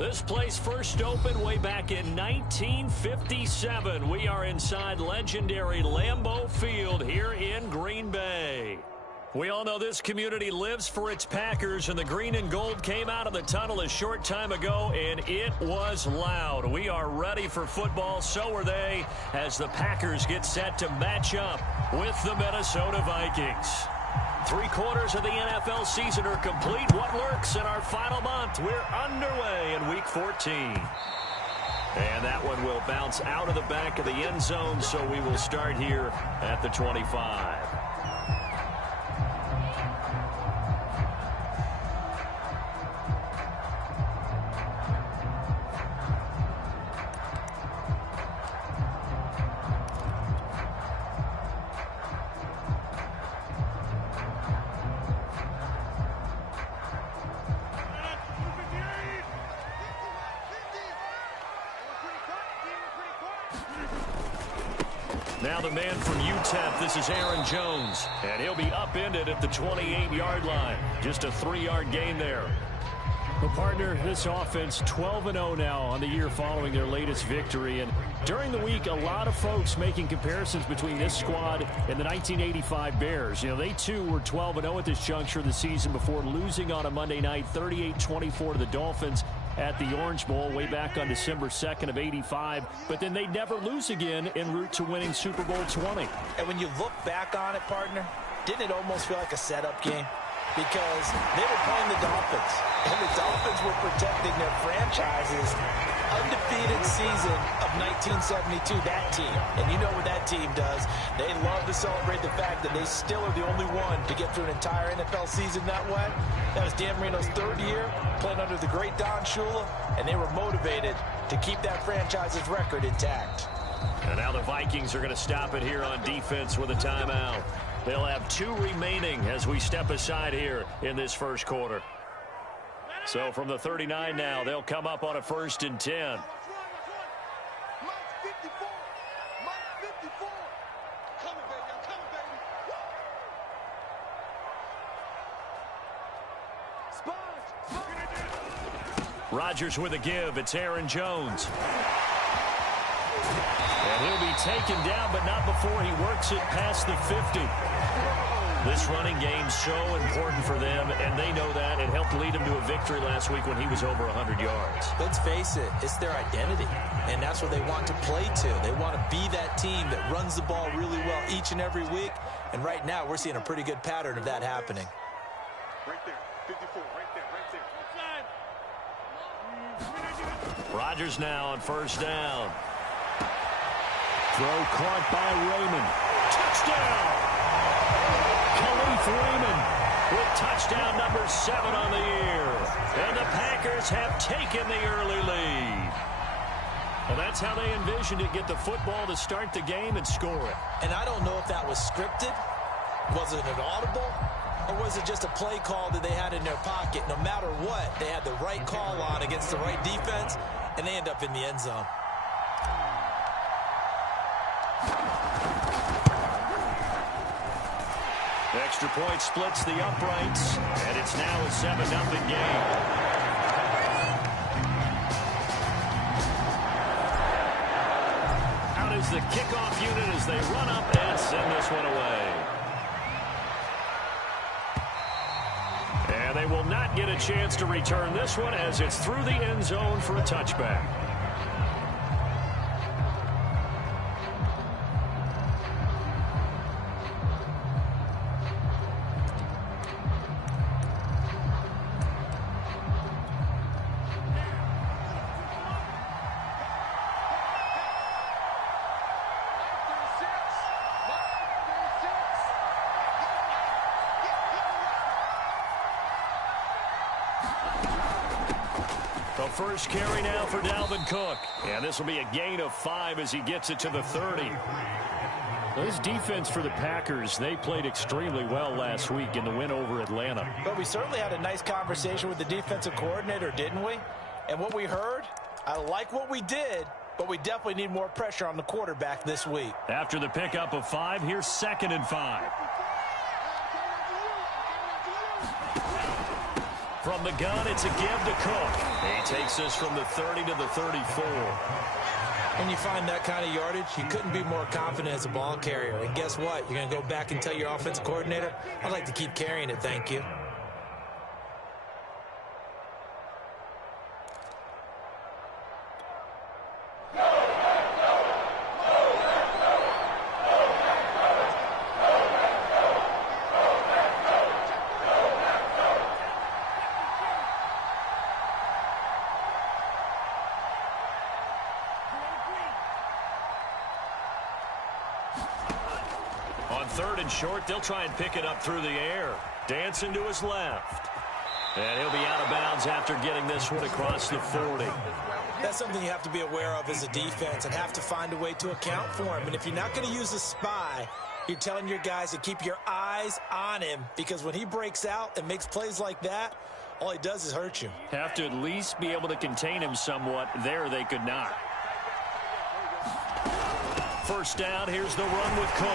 This place first opened way back in 1957. We are inside legendary Lambeau Field here in Green Bay. We all know this community lives for its Packers, and the green and gold came out of the tunnel a short time ago, and it was loud. We are ready for football, so are they, as the Packers get set to match up with the Minnesota Vikings. 3/4 of the NFL season are complete. What lurks in our final month? We're underway in Week 14. And that one will bounce out of the back of the end zone, so we will start here at the 25. Now the man from UTEP, this is Aaron Jones, and he'll be upended at the 28-yard line. Just a 3-yard gain there. Well, partner, this offense 12-0 now on the year following their latest victory. And during the week, a lot of folks making comparisons between this squad and the 1985 Bears. You know, they too were 12-0 at this juncture of the season before losing on a Monday night 38-24 to the Dolphins at the Orange Bowl way back on December 2nd of 85. But then they'd never lose again en route to winning Super Bowl 20. And when you look back on it, partner, didn't it almost feel like a setup game? Because they were playing the Dolphins, and the Dolphins were protecting their franchise's undefeated season of 1972, that team. And you know what that team does. They love to celebrate the fact that they still are the only one to get through an entire NFL season that way. That was Dan Marino's 3rd year, playing under the great Don Shula, and they were motivated to keep that franchise's record intact. And now the Vikings are going to stop it here on defense with a timeout. They'll have 2 remaining as we step aside here in this first quarter. So from the 39 now, they'll come up on a 1st and 10. Rodgers with a give. It's Aaron Jones. And he'll be taken down, but not before he works it past the 50. This running game's so important for them, and they know that. It helped lead them to a victory last week when he was over 100 yards. Let's face it, it's their identity, and that's what they want to play to. They want to be that team that runs the ball really well each and every week, and right now we're seeing a pretty good pattern of that happening. Right there, 54, right there. Rodgers now on 1st down. Throw caught by Raymond. Touchdown! Khalif Raymond with touchdown number 7 on the year. And the Packers have taken the early lead. Well, that's how they envisioned it, get the football to start the game and score it. And I don't know if that was scripted. Was it an audible? Or was it just a play call that they had in their pocket? No matter what, they had the right call on against the right defense, and they end up in the end zone. Extra point splits the uprights, and it's now a 7-0 game. Out is the kickoff unit as they run up and send this one away. And they will not get a chance to return this one as it's through the end zone for a touchback. The first carry now for Dalvin Cook. And this will be a gain of 5 as he gets it to the 30. This defense for the Packers, they played extremely well last week in the win over Atlanta. But we certainly had a nice conversation with the defensive coordinator, didn't we? And what we heard, I like what we did, but we definitely need more pressure on the quarterback this week. After the pickup of 5, here's 2nd and 5. From the gun, it's a give to Cook. He takes this from the 30 to the 34. When you find that kind of yardage, you couldn't be more confident as a ball carrier. And guess what? You're going to go back and tell your offensive coordinator, I'd like to keep carrying it, thank you. On 3rd and short, they'll try and pick it up through the air. Dancing to his left. And he'll be out of bounds after getting this one across the 40. That's something you have to be aware of as a defense and have to find a way to account for him. And if you're not going to use a spy, you're telling your guys to keep your eyes on him, because when he breaks out and makes plays like that, all he does is hurt you. Have to at least be able to contain him somewhat. There they could not. First down, here's the run with Cook.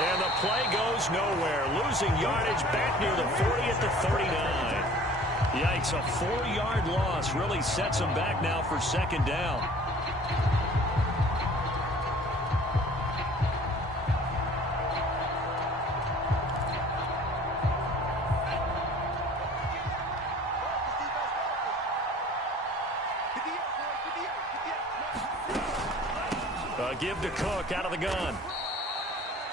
And the play goes nowhere. Losing yardage back near the 40 at the 39. Yikes, a 4-yard loss really sets them back now for 2nd down. Give to Cook out of the gun.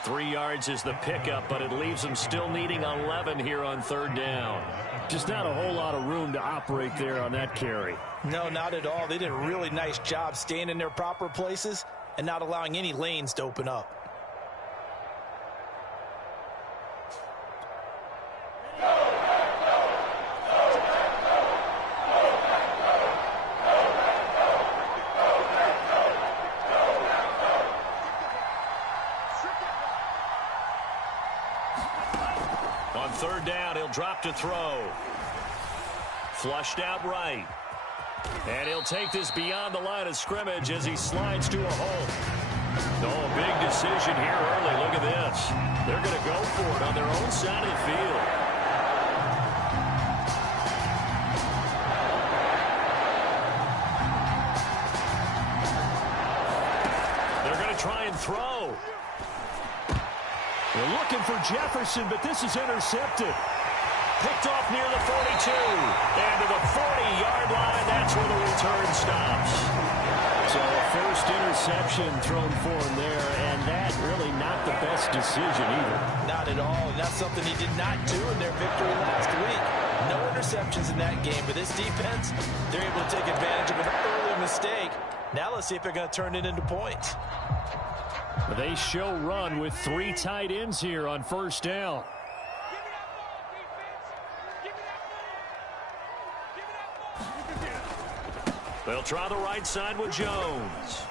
3 yards is the pickup, but it leaves them still needing 11 here on 3rd down. Just not a whole lot of room to operate there on that carry. No, not at all. They did a really nice job staying in their proper places and not allowing any lanes to open up. On 3rd down, he'll drop to throw. Flushed out right. And he'll take this beyond the line of scrimmage as he slides to a hole. Oh, big decision here early. Look at this. They're going to go for it on their own side of the field. They're going to try and throw. They're looking for Jefferson, but this is intercepted. Picked off near the 42. And to the 40-yard line, that's where the return stops. So a first interception thrown for him there, and that really not the best decision either. Not at all, and that's something he did not do in their victory last week. No interceptions in that game, but this defense, they're able to take advantage of an early mistake. Now let's see if they're going to turn it into points. They show run with 3 tight ends here on 1st down. They'll try the right side with Jones.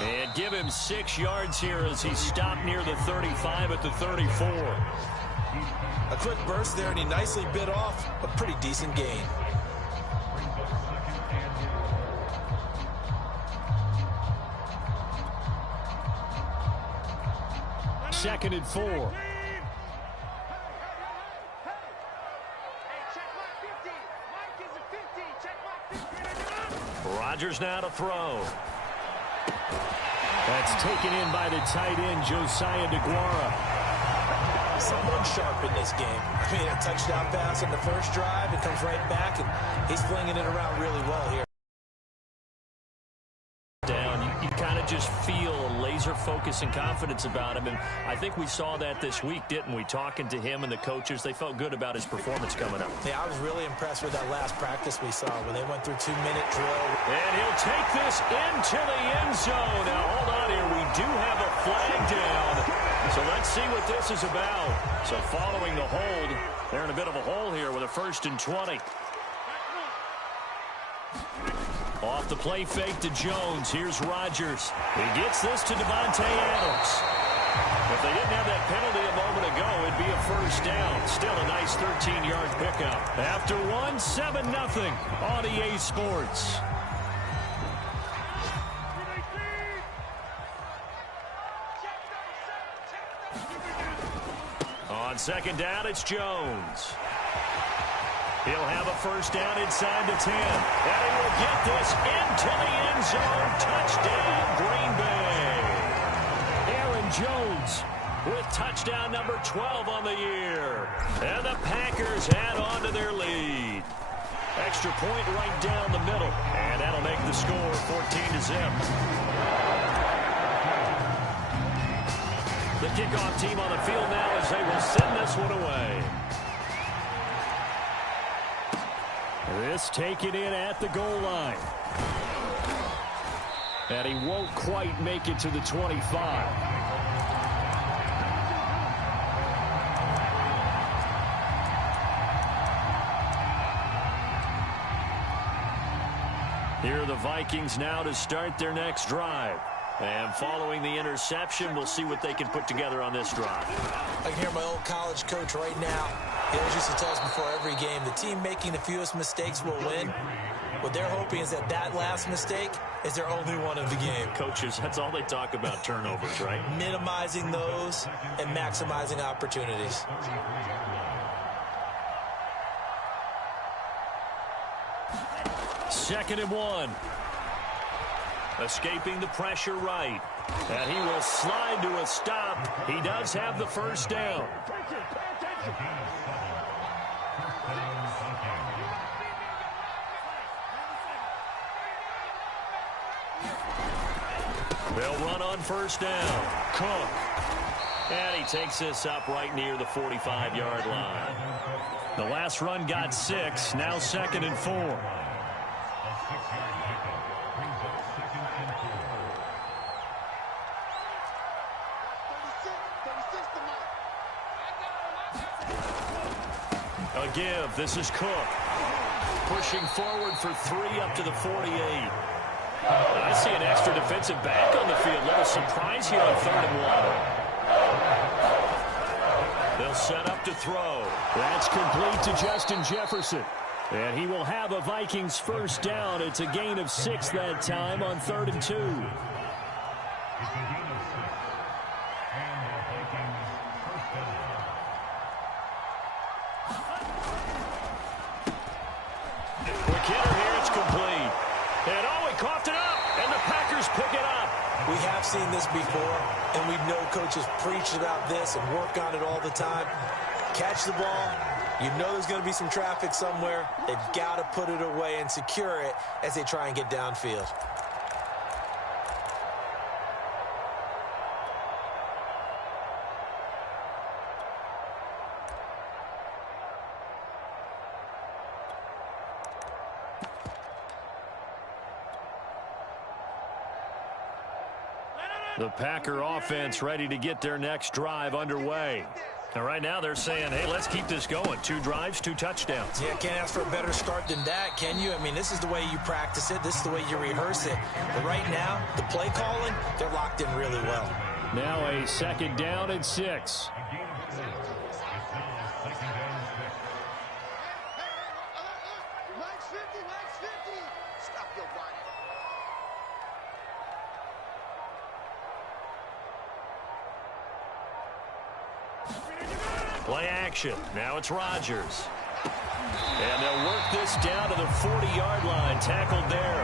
And give him 6 yards here as he stopped near the 35 at the 34. A quick burst there, and he nicely bit off a pretty decent gain. Second and 4. Rodgers now to throw. That's taken in by the tight end, Josiah DeGuara. Someone sharp in this game. I mean, a touchdown pass on the first drive. It comes right back, and he's flinging it around really well here. You kind of just feel a laser focus and confidence about him, and I think we saw that this week, didn't we? Talking to him and the coaches, they felt good about his performance coming up. Yeah, I was really impressed with that last practice we saw when they went through 2-minute drill. And he'll take this into the end zone. Now, hold on here. We do have a flag down, so let's see what this is about. So following the hold, they're in a bit of a hole here with a 1st and 20. Off the play fake to Jones. Here's Rodgers. He gets this to Devontae Adams. If they didn't have that penalty a moment ago, it'd be a 1st down. Still a nice 13-yard pickup. After 1, 7-0 on EA Sports. On 2nd down, it's Jones. He'll have a first down inside the 10. And he will get this into the end zone. Touchdown, Green Bay. Aaron Jones with touchdown number 12 on the year. And the Packers add on to their lead. Extra point right down the middle. And that'll make the score 14-0. The kickoff team on the field now as they will send this one away. This taken in at the goal line. And he won't quite make it to the 25. Here are the Vikings now to start their next drive. And following the interception, we'll see what they can put together on this drive. I can hear my old college coach right now. He always used to tell us before every game, the team making the fewest mistakes will win. What they're hoping is that that last mistake is their only one of the game. Coaches, that's all they talk about, turnovers, right? Minimizing those and maximizing opportunities. Second and 1. Escaping the pressure right. And he will slide to a stop. He does have the first down. They'll run on first down. Cook. And he takes this up right near the 45-yard line. The last run got 6. Now second and 4. A give. This is Cook. Pushing forward for 3 up to the 48. I see an extra defensive back on the field. Little surprise here on 3rd and 1. They'll set up to throw. That's complete to Justin Jefferson. And he will have a Vikings first down. It's a gain of 6 that time on 3rd and 2. We have seen this before, and we know coaches preach about this and work on it all the time. Catch the ball. You know there's going to be some traffic somewhere. They've got to put it away and secure it as they try and get downfield. The Packer offense ready to get their next drive underway. And right now they're saying, hey, let's keep this going. 2 drives, 2 touchdowns. Yeah, can't ask for a better start than that, can you? I mean, this is the way you practice it. This is the way you rehearse it. But right now, the play calling, they're locked in really well. Now a second down and 6. Play action. Now it's Rodgers. And they'll work this down to the 40-yard line. Tackled there.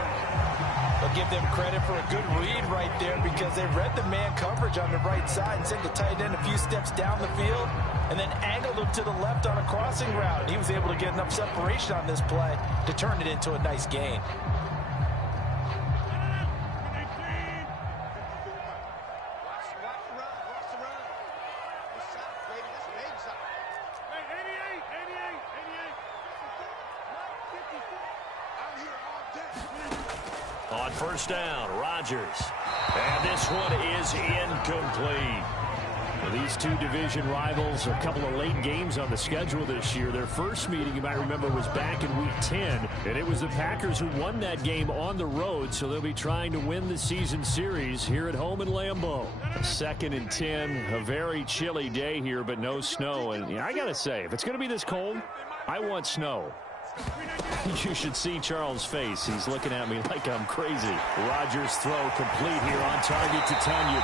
I'll give them credit for a good read right there because they read the man coverage on the right side and sent the tight end a few steps down the field and then angled him to the left on a crossing route. And he was able to get enough separation on this play to turn it into a nice gain. On first down, Rodgers. And this one is incomplete. These two division rivals, a couple of late games on the schedule this year. Their first meeting, you might remember, was back in Week 10. And it was the Packers who won that game on the road, so they'll be trying to win the season series here at home in Lambeau. 2nd and 10, a very chilly day here, but no snow. And I got to say, if it's going to be this cold, I want snow. You should see Charles' face. He's looking at me like I'm crazy. Rodgers' throw complete here on target to Tunyon.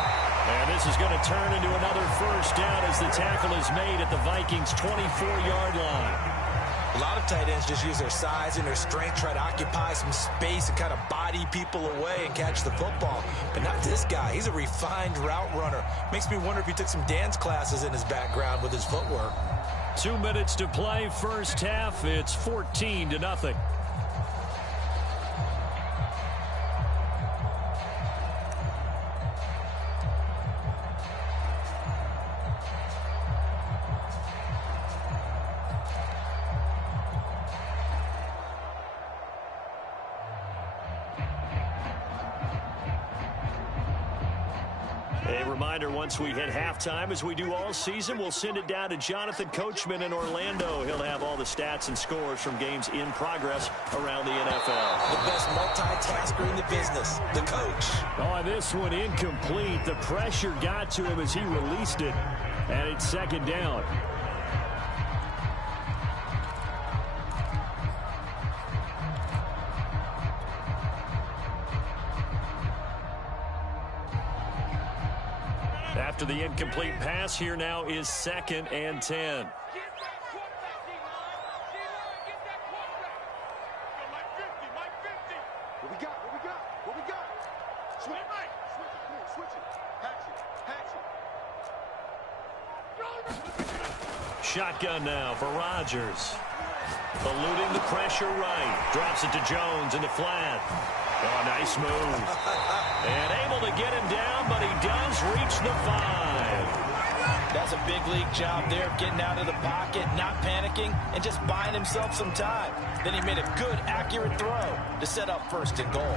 And this is going to turn into another first down as the tackle is made at the Vikings' 24-yard line. A lot of tight ends just use their size and their strength, try to occupy some space and kind of body people away and catch the football. But not this guy. He's a refined route runner. Makes me wonder if he took some dance classes in his background with his footwork. 2 minutes to play, first half. It's 14-0. A reminder, once we hit halftime, as we do all season, we'll send it down to Jonathan Coachman in Orlando. He'll have all the stats and scores from games in progress around the NFL. The best multitasker in the business, the coach. Oh, this one incomplete. The pressure got to him as he released it, and it's second down. After the incomplete pass, here now is 2nd and 10. What we got? Switch it. Patch it. Shotgun now for Rodgers. Eluding the pressure right. Drops it to Jones in the flat. Oh, nice move. And able to get him down, but he does reach the 5. That's a big league job there of getting out of the pocket, not panicking, and just buying himself some time. Then he made a good, accurate throw to set up 1st and goal.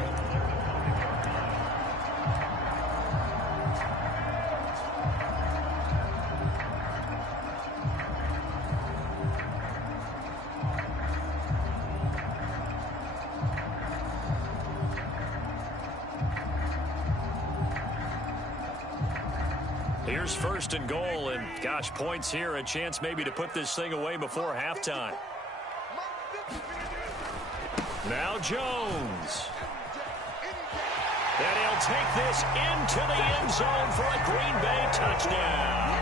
Here's 1st and goal, and gosh, points here, a chance maybe to put this thing away before halftime. Now Jones. And he'll take this into the end zone for a Green Bay touchdown.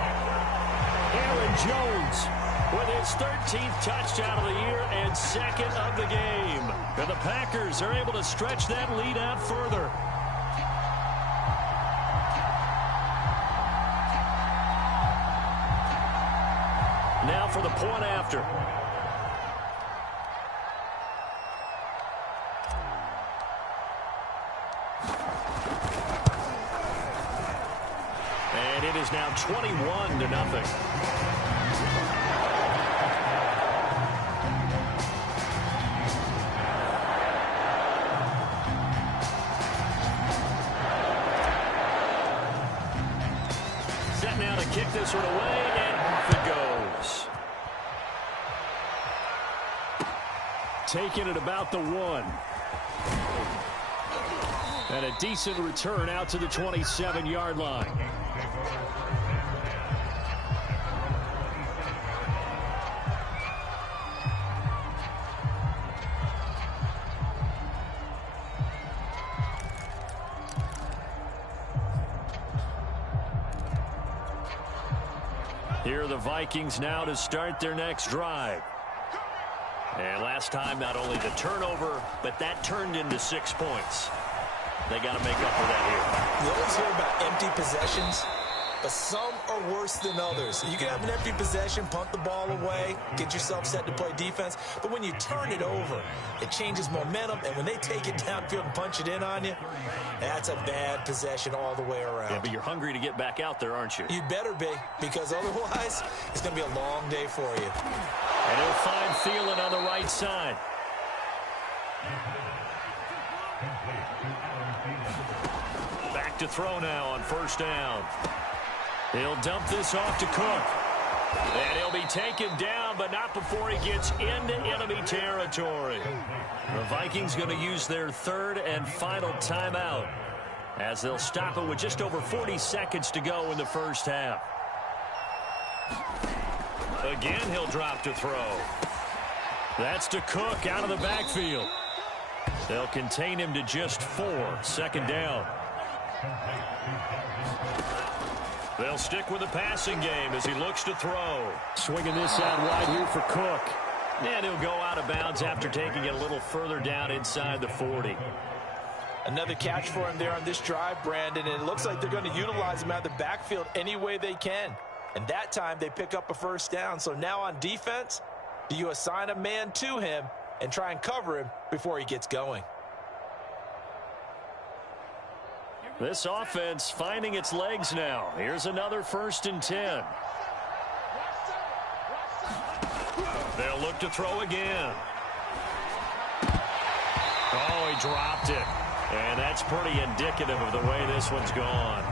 Aaron Jones with his 13th touchdown of the year and 2nd of the game. And the Packers are able to stretch that lead out further. Now for the point after. And it is now 21-0. Set now to kick this one away, and off it goes. Taking it about the 1. And a decent return out to the 27-yard line. Here are the Vikings now to start their next drive. And last time, not only the turnover, but that turned into 6 points. They got to make up for that here. You always hear about empty possessions, but some are worse than others. You can have an empty possession, punt the ball away, get yourself set to play defense, but when you turn it over, it changes momentum, and when they take it downfield and punch it in on you, that's a bad possession all the way around. Yeah, but you're hungry to get back out there, aren't you? You better be, because otherwise, it's going to be a long day for you. And he'll find Thielen on the right side. Back to throw now on 1st down. He'll dump this off to Cook. And he'll be taken down, but not before he gets into enemy territory. The Vikings going to use their 3rd and final timeout as they'll stop it with just over 40 seconds to go in the first half. Again, he'll drop to throw. That's to Cook out of the backfield. They'll contain him to just 4. 2nd down. They'll stick with the passing game as he looks to throw. Swinging this out wide here for Cook. And he'll go out of bounds after taking it a little further down inside the 40. Another catch for him there on this drive, Brandon, and it looks like they're going to utilize him out of the backfield any way they can. And that time they pick up a first down. So now on defense, do you assign a man to him and try and cover him before he gets going? This offense finding its legs now. Here's another 1st and 10. They'll look to throw again. Oh, he dropped it. And that's pretty indicative of the way this one's gone.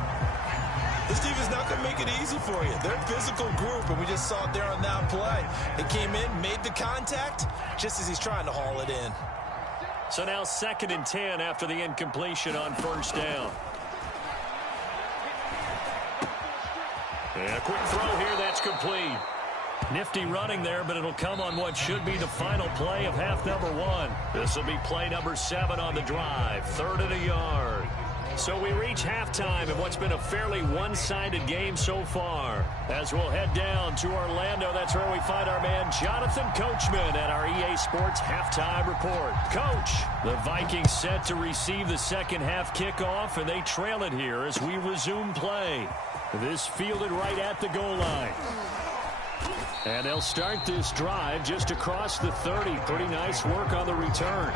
This defense not going to make it easy for you. They're a physical group, and we just saw it there on that play. It came in, made the contact, just as he's trying to haul it in. So now 2nd and 10 after the incompletion on 1st down. And a quick throw here, that's complete. Nifty running there, but it'll come on what should be the final play of half number 1. This will be play number 7 on the drive, 3rd and a yard. So we reach halftime in what's been a fairly one-sided game so far. As we'll head down to Orlando, that's where we find our man Jonathan Coachman at our EA Sports Halftime Report. Coach, the Vikings set to receive the second half kickoff, and they trail it here as we resume play. This fielded right at the goal line. And they'll start this drive just across the 30. Pretty nice work on the return.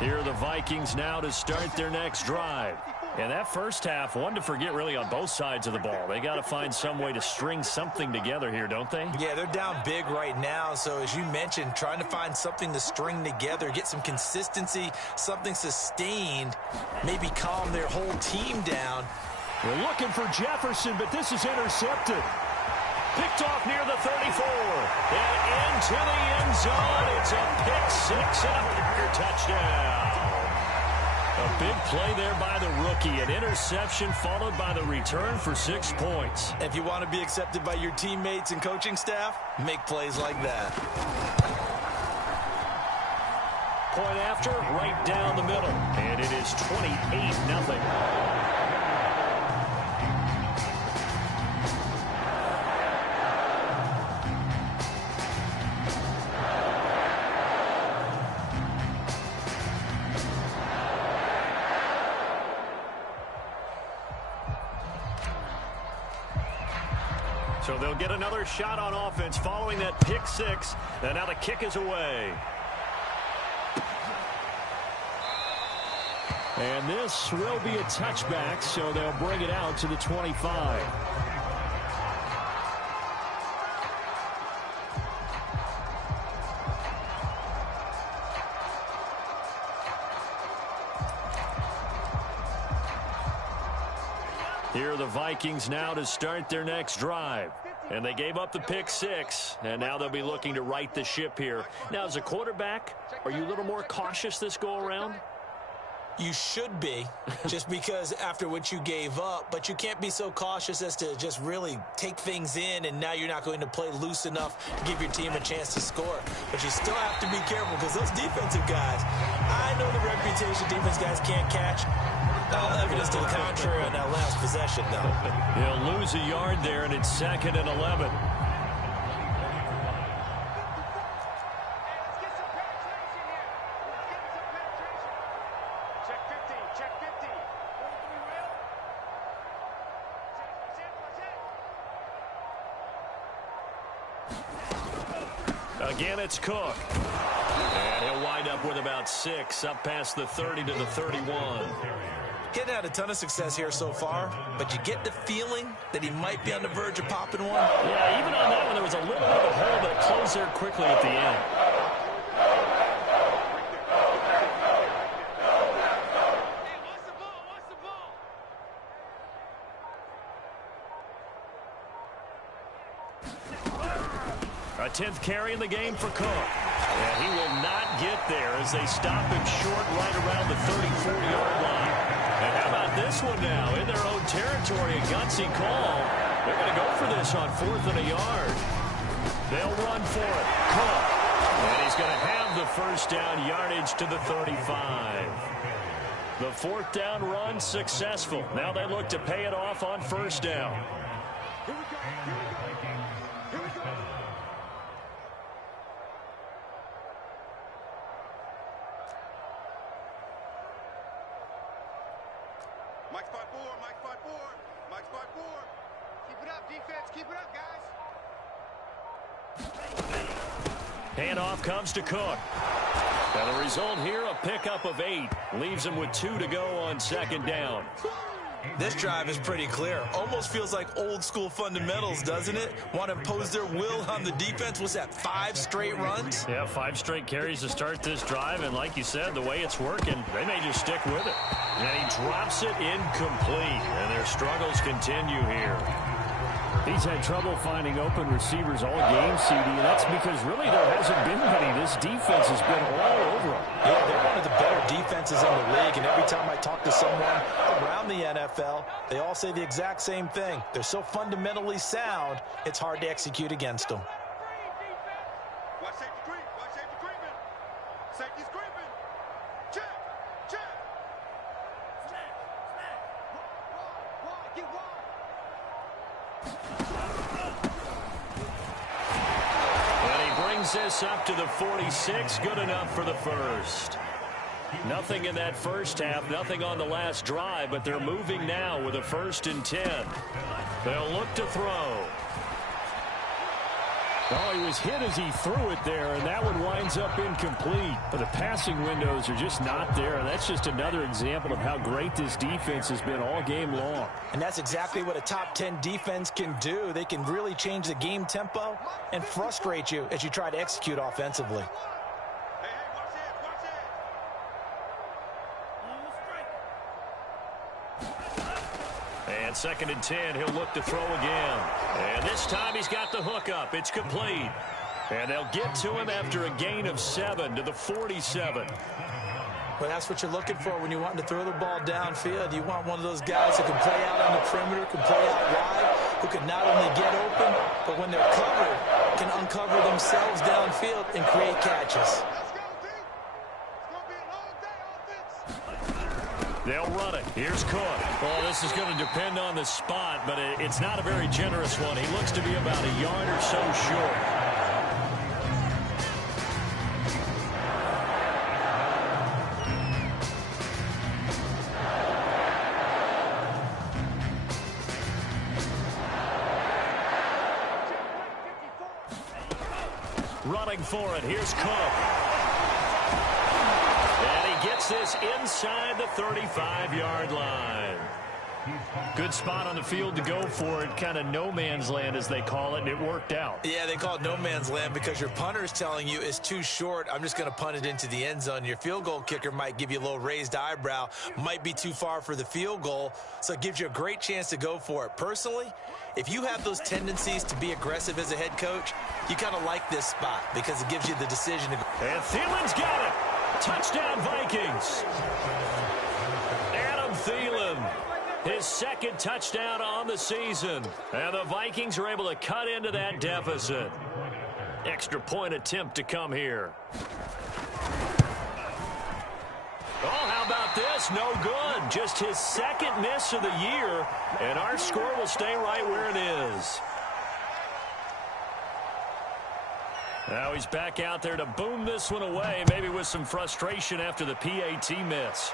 Here are the Vikings now to start their next drive. And that first half, one to forget really on both sides of the ball. They got to find some way to string something together here, don't they? Yeah, they're down big right now. So as you mentioned, trying to find something to string together, get some consistency, something sustained, maybe calm their whole team down. We're looking for Jefferson, but this is intercepted. Picked off near the 34. And into the end zone. It's a pick-6 and a Packer touchdown. A big play there by the rookie. An interception followed by the return for 6 points. If you want to be accepted by your teammates and coaching staff, make plays like that. Point after, right down the middle. And it is 28-0. So they'll get another shot on offense following that pick-6. And now the kick is away. And this will be a touchback, so they'll bring it out to the 25. Here are the Vikings now to start their next drive. And they gave up the pick-6, and now they'll be looking to right the ship here. Now, as a quarterback, are you a little more cautious this go-around? You should be, just because after what you gave up, but you can't be so cautious as to just really take things in, and now you're not going to play loose enough to give your team a chance to score. But you still have to be careful, because those defensive guys, I know the reputation defense guys can't catch. All evidence to the contrary on that last possession, though. He'll lose a yard there, and it's 2nd and 11. Again, it's Cook. And he'll wind up with about 6, up past the 30 to the 31. Getting had a ton of success here so far, but you get the feeling that he might be on the verge of popping one. Yeah, even on that one, there was a little bit of a hole that closed there quickly at the end. A 10th carry in the game for Cook. And he will not get there as they stop him short right around the 34-yard line. And how about this one now? In their own territory, a gutsy call. They're going to go for this on 4th and a yard. They'll run for it. Cook. And he's going to have the first down yardage to the 35. The 4th down run successful. Now they look to pay it off on 1st down. Mike spot 4, Mike spot 4, Mike spot 4. Keep it up, defense. Keep it up, guys. Handoff comes to Cook. And the result here, a pickup of 8. Leaves him with 2 to go on second down. This drive is pretty clear. Almost feels like old school fundamentals, doesn't it? Want to impose their will on the defense. What's that, 5 straight runs? Yeah, 5 straight carries to start this drive. And like you said, the way it's working, they may just stick with it. And he drops it incomplete. And their struggles continue here. He's had trouble finding open receivers all game, CD, and that's because really there hasn't been many. This defense has been all over them. Yeah, they're one of the better defenses in the league, and every time I talk to someone around the NFL, they all say the exact same thing. They're so fundamentally sound, it's hard to execute against them. Watch safety creep. Watch safety creeping. Safety's creeping. Check. Check. Wide. Get wide. And he brings this up to the 46. Good enough for the first. Nothing in that first half, nothing on the last drive, but they're moving now with a 1st and 10. They'll look to throw. Oh, he was hit as he threw it there, and that one winds up incomplete. But the passing windows are just not there, and that's just another example of how great this defense has been all game long. And that's exactly what a top 10 defense can do. They can really change the game tempo and frustrate you as you try to execute offensively. Hey, watch it. Watch it. And 2nd and 10, he'll look to throw again. And this time he's got the hook up. It's complete. And they'll get to him after a gain of 7 to the 47. Well, that's what you're looking for when you want to throw the ball downfield. You want one of those guys who can play out on the perimeter, can play out wide, who can not only get open, but when they're covered, can uncover themselves downfield and create catches. Let's go, team. It's going to be a long day offense. They'll run it. Here's Cook. Well, this is going to depend on the spot, but it's not a very generous one. He looks to be about a yard or so short. Running for it. Here's Cook. And he gets this inside the 35-yard line. Good spot on the field to go for it. Kind of no man's land, as they call it, and it worked out. Yeah, they call it no man's land because your punter's telling you it's too short. I'm just going to punt it into the end zone. Your field goal kicker might give you a little raised eyebrow, might be too far for the field goal, so it gives you a great chance to go for it. Personally, if you have those tendencies to be aggressive as a head coach, you kind of like this spot because it gives you the decision to go. And Thielen's got it. Touchdown, Vikings. Adam Thielen, his 2nd touchdown on the season. And the Vikings are able to cut into that deficit. Extra point attempt to come here. Oh, how about this? No good. Just his 2nd miss of the year. And our score will stay right where it is. Now he's back out there to boom this one away, maybe with some frustration after the PAT miss.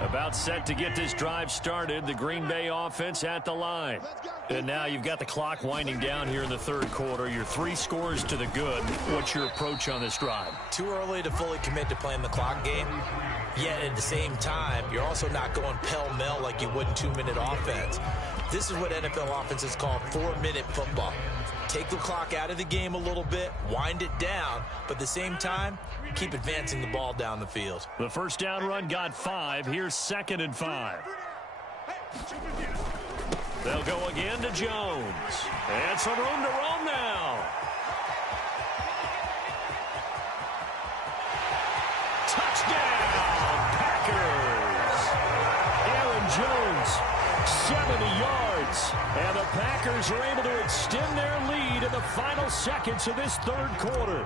About set to get this drive started. The Green Bay offense at the line. And now you've got the clock winding down here in the 3rd quarter. Your 3 scores to the good. What's your approach on this drive? Too early to fully commit to playing the clock game. Yet at the same time, you're also not going pell-mell like you would in 2-minute offense. This is what NFL offenses call 4-minute football. Take the clock out of the game a little bit, wind it down, but at the same time, keep advancing the ball down the field. The first down run got 5. Here's 2nd and 5. They'll go again to Jones. And some room to roam now. Touchdown, Packers. Aaron Jones 70 yards. And the Packers are able to extend their lead in the final seconds of this third quarter.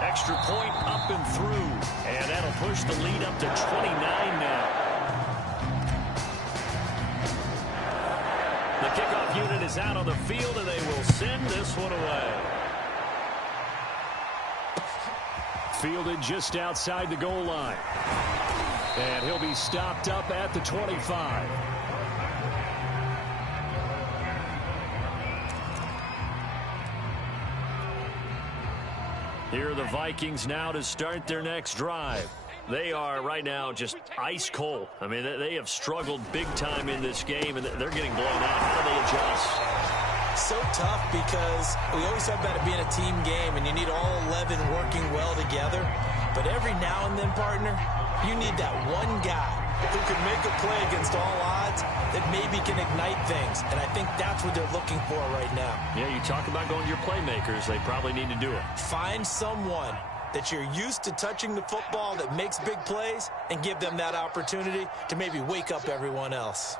Extra point up and through. And that'll push the lead up to 29 now. The kickoff unit is out on the field, and they will send this one away. Fielded just outside the goal line. And he'll be stopped up at the 25. Here are the Vikings now to start their next drive. They are right now just ice cold. I mean, they have struggled big time in this game, and they're getting blown out. How do they adjust? So tough because we always talk about it being a team game, and you need all 11 working well together. But every now and then, partner, you need that one guy who can make a play against all odds that maybe can ignite things. And I think that's what they're looking for right now. Yeah, you talk about going to your playmakers. They probably need to do it. Find someone that you're used to touching the football that makes big plays and give them that opportunity to maybe wake up everyone else.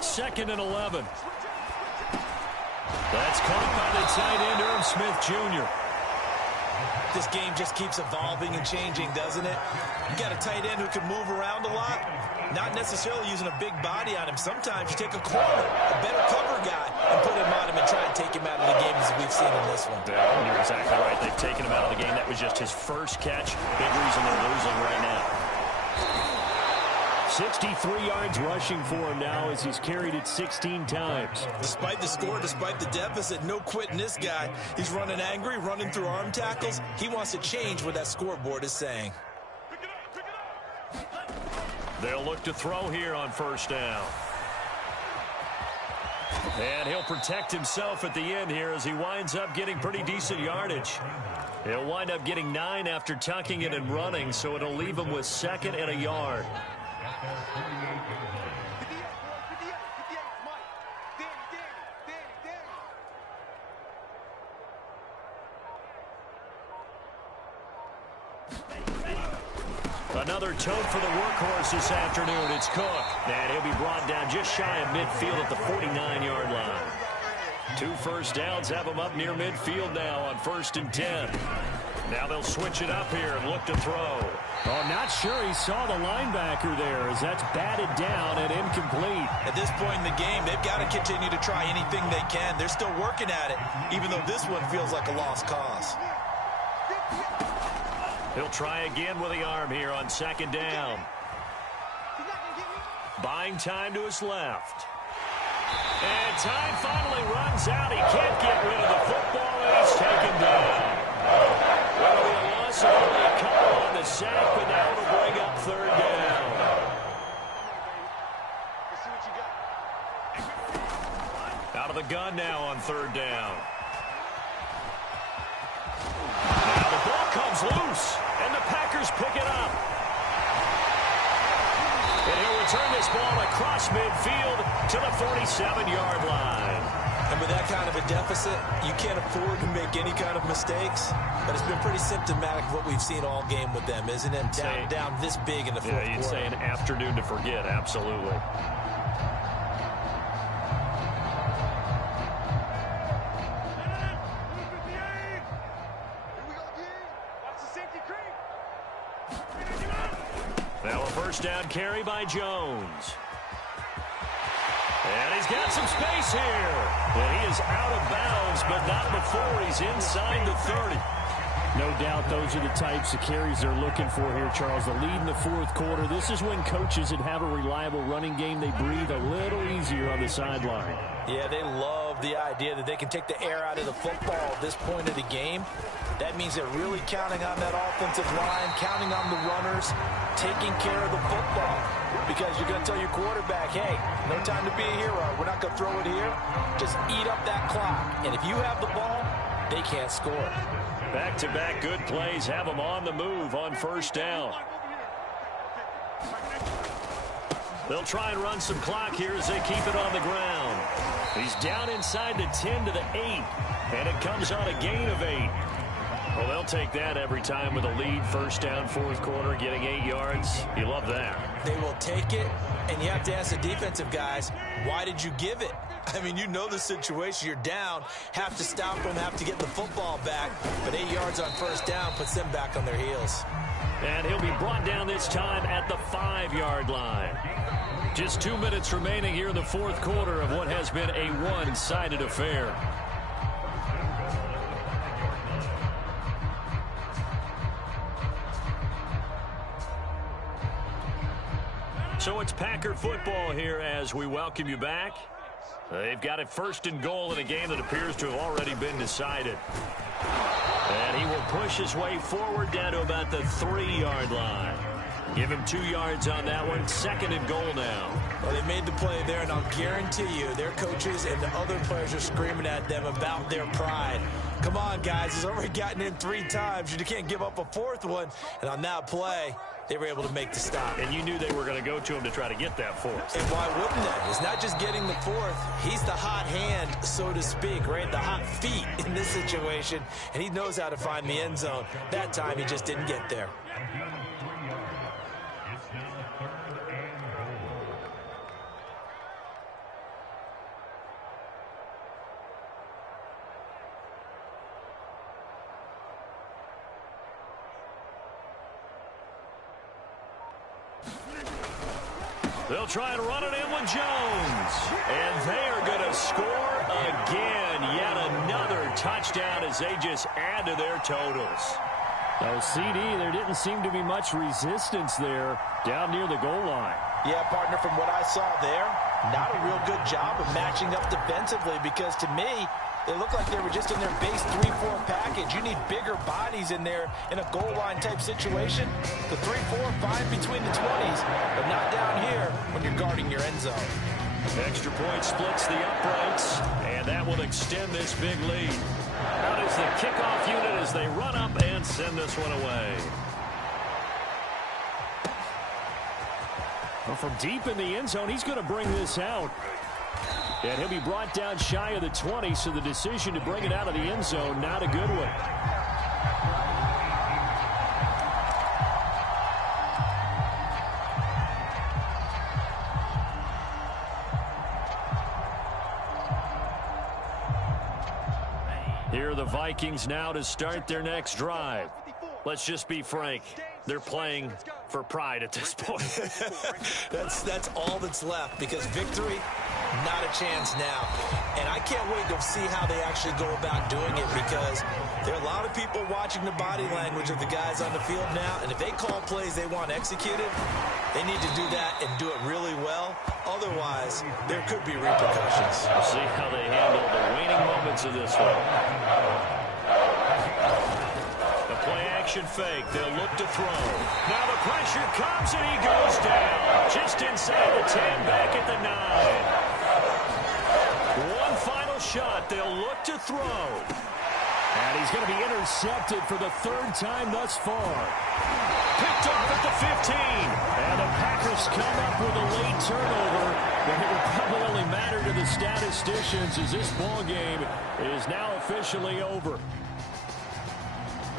Second and 11. That's caught by the tight end, Irv Smith Jr. This game just keeps evolving and changing, doesn't it? You got a tight end who can move around a lot, not necessarily using a big body on him. Sometimes you take a corner, a better cover guy, and put him on him and try and take him out of the game, as we've seen in this one. Yeah, you're exactly right. They've taken him out of the game. That was just his first catch. Big reason they're losing right now. 63 yards rushing for him now as he's carried it 16 times. Despite the score, despite the deficit, no quitting this guy. He's running angry, running through arm tackles. He wants to change what that scoreboard is saying. They'll look to throw here on first down. And he'll protect himself at the end here as he winds up getting pretty decent yardage. He'll wind up getting 9 after tucking it and running, so it'll leave him with 2nd and a yard. Another tote for the workhorse this afternoon. It's Cook. And he'll be brought down just shy of midfield at the 49-yard line. 2 first downs have him up near midfield now on 1st and 10. Now they'll switch it up here and look to throw. Oh, not sure he saw the linebacker there as that's batted down and incomplete. At this point in the game, they've got to continue to try anything they can. They're still working at it, even though this one feels like a lost cause. He'll try again with the arm here on 2nd down. Buying time to his left. And time finally runs out. He can't get rid of the football, and he's taken down. Well, a loss of only a couple on the sack, but now it'll bring up 3rd down. Out of the gun now on 3rd down. Now the ball comes loose, and the Packers pick it up. And he'll return this ball across midfield to the 47-yard line. And with that kind of a deficit, you can't afford to make any kind of mistakes. But it's been pretty symptomatic of what we've seen all game with them, isn't it? Down this big in the fourth quarter. Yeah, you'd say an afternoon to forget, absolutely. Now a first down carry by Jones. And he's got some space here. And he is out of bounds, but not before he's inside the 30. No doubt those are the types of carries they're looking for here, Charles. The lead in the fourth quarter. This is when coaches that have a reliable running game, they breathe a little easier on the sideline. Yeah, they love the idea that they can take the air out of the football at this point of the game. That means they're really counting on that offensive line, counting on the runners, taking care of the football. Because you're going to tell your quarterback, hey, no time to be a hero. We're not going to throw it here. Just eat up that clock. And if you have the ball, they can't score. Back-to-back good plays have them on the move on first down. They'll try and run some clock here as they keep it on the ground. He's down inside the 10 to the 8, and it comes on a gain of 8. Well, they'll take that every time with a lead. First down, fourth quarter, getting 8 yards. You love that. They will take it, and you have to ask the defensive guys, why did you give it? I mean, you know the situation. You're down, have to stop them, have to get the football back. But 8 yards on first down puts them back on their heels. And he'll be brought down this time at the 5-yard line. Just 2 minutes remaining here in the fourth quarter of what has been a one-sided affair. So it's Packer football here as we welcome you back. They've got it first and goal in a game that appears to have already been decided. And he will push his way forward down to about the 3-yard line. Give him 2 yards on that one. Second and goal now. Well, they made the play there, and I'll guarantee you their coaches and the other players are screaming at them about their pride. Come on, guys. He's already gotten in 3 times. You can't give up a 4th one. And on that play, they were able to make the stop. And you knew they were going to go to him to try to get that 4th. And why wouldn't they? It's not just getting the 4th. He's the hot hand, so to speak, right? The hot feet in this situation. And he knows how to find the end zone. That time, he just didn't get there. They'll try and run it in with Jones. And they are going to score again. Yet another touchdown as they just add to their totals. Oh, CD, there didn't seem to be much resistance there down near the goal line. Yeah, partner, from what I saw there, not a real good job of matching up defensively because to me, it looked like they were just in their base 3-4 package. You need bigger bodies in there in a goal line type situation. The 3-4, fine between the 20s, but not down here when you're guarding your end zone. Extra point splits the uprights, and that will extend this big lead. Out is the kickoff unit as they run up and send this one away. Well, from deep in the end zone, he's going to bring this out. And he'll be brought down shy of the 20, so the decision to bring it out of the end zone, not a good one. Here are the Vikings now to start their next drive. Let's just be frank. They're playing for pride at this point. That's all that's left because victory, not a chance now. And I can't wait to see how they actually go about doing it because there are a lot of people watching the body language of the guys on the field now. And if they call plays they want executed, they need to do that and do it really well. Otherwise, there could be repercussions. We'll see how they handle the waning moments of this one. Action fake. They'll look to throw. Now the pressure comes and he goes down. Just inside the 10, back at the 9. One final shot. They'll look to throw. And he's going to be intercepted for the 3rd time thus far. Picked up at the 15. And the Packers come up with a late turnover. But it will probably only matter to the statisticians as this ball game is now officially over.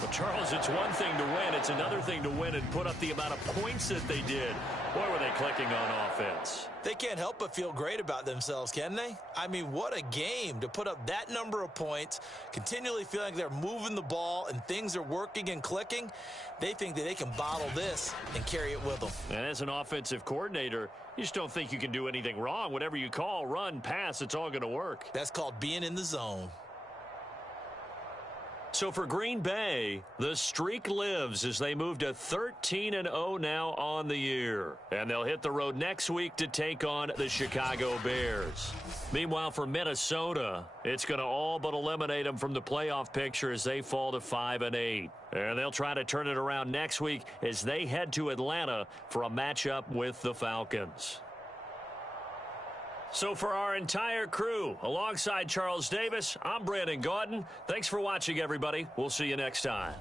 Well, Charles, it's one thing to win. It's another thing to win and put up the amount of points that they did. Boy, were they clicking on offense. They can't help but feel great about themselves, can they? I mean, what a game to put up that number of points, continually feeling like they're moving the ball and things are working and clicking. They think that they can bottle this and carry it with them. And as an offensive coordinator, you just don't think you can do anything wrong. Whatever you call, run, pass, it's all going to work. That's called being in the zone. So for Green Bay, the streak lives as they move to 13-0 now on the year. And they'll hit the road next week to take on the Chicago Bears. Meanwhile, for Minnesota, it's going to all but eliminate them from the playoff picture as they fall to 5-8. And they'll try to turn it around next week as they head to Atlanta for a matchup with the Falcons. So for our entire crew, alongside Charles Davis, I'm Brandon Gaudin. Thanks for watching, everybody. We'll see you next time.